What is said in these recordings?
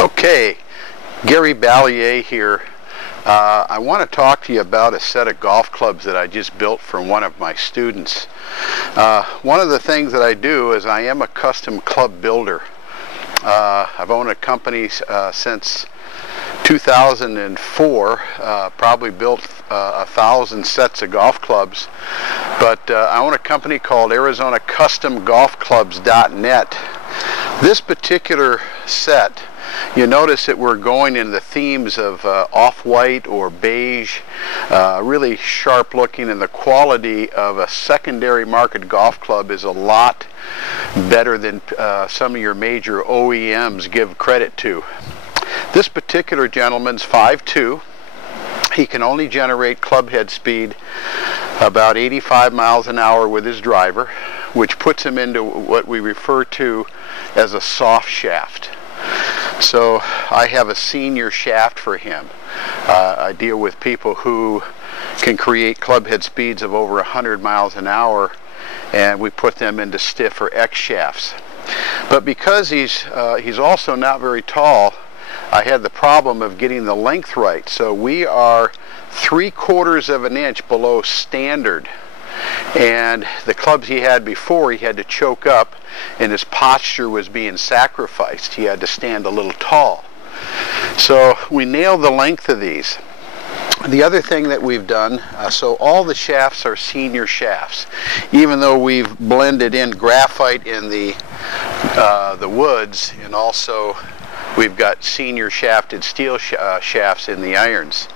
Okay, Gary Balliet here. I want to talk to you about a set of golf clubs that I just built for one of my students. One of the things that I do is I am a custom club builder. I've owned a company since 2004, probably built 1,000 sets of golf clubs, but I own a company called ArizonaCustomGolfClubs.net. This particular set, you notice that we're going in the themes of off-white or beige, really sharp looking, and the quality of a secondary market golf club is a lot better than some of your major OEMs give credit to. This particular gentleman's 5'2". He can only generate club head speed about 85 miles an hour with his driver, which puts him into what we refer to as a soft shaft. So I have a senior shaft for him. I deal with people who can create club head speeds of over 100 miles an hour, and we put them into stiff or X shafts. But because he's also not very tall, I had the problem of getting the length right. So we are 3/4 of an inch below standard. And the clubs he had before, he had to choke up, and his posture was being sacrificed. He had to stand a little tall. So we nailed the length of these. The other thing that we've done, so all the shafts are senior shafts. Even though we've blended in graphite in the woods, and also we've got senior shafted steel shafts in the irons.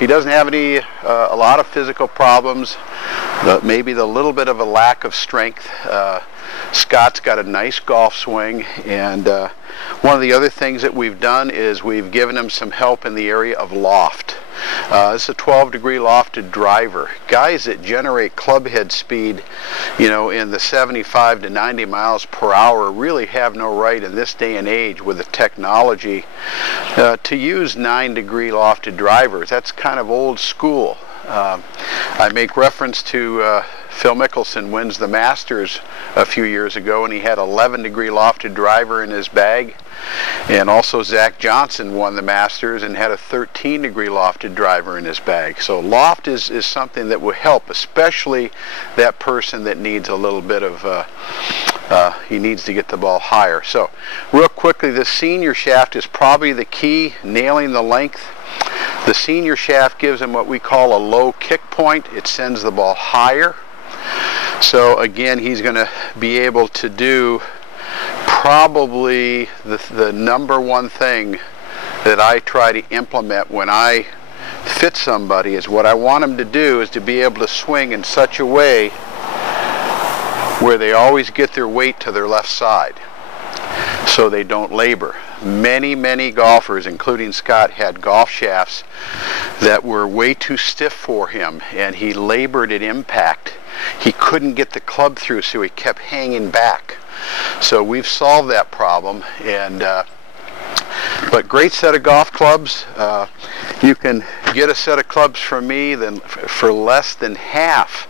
He doesn't have a lot of physical problems, maybe the little bit of a lack of strength. Scott's got a nice golf swing, and one of the other things that we've done is we've given him some help in the area of loft. This is a 12-degree lofted driver. Guys that generate club head speed, in the 75 to 90 miles per hour really have no right in this day and age with the technology to use 9-degree lofted drivers. That's kind of old school. I make reference to Phil Mickelson wins the Masters a few years ago, and he had 11-degree lofted driver in his bag. And also Zach Johnson won the Masters and had a 13-degree lofted driver in his bag. So loft is something that will help, especially that person that needs a little bit of, he needs to get the ball higher. So real quickly, the senior shaft is probably the key, nailing the length. The senior shaft gives him what we call a low kick point. It sends the ball higher. So again, he's going to be able to do probably the number one thing that I try to implement when I fit somebody is what I want them to do is to be able to swing in such a way where they always get their weight to their left side so they don't labor. Many golfers, including Scott, had golf shafts that were way too stiff for him, and he labored at impact. He couldn't get the club through, so he kept hanging back. So we've solved that problem, and but great set of golf clubs. You can get a set of clubs from me for less than half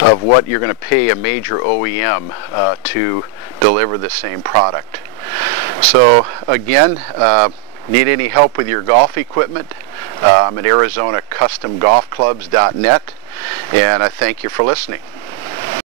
of what you're going to pay a major OEM to deliver the same product. So again, need any help with your golf equipment? I'm at ArizonaCustomGolfClubs.net, and I thank you for listening.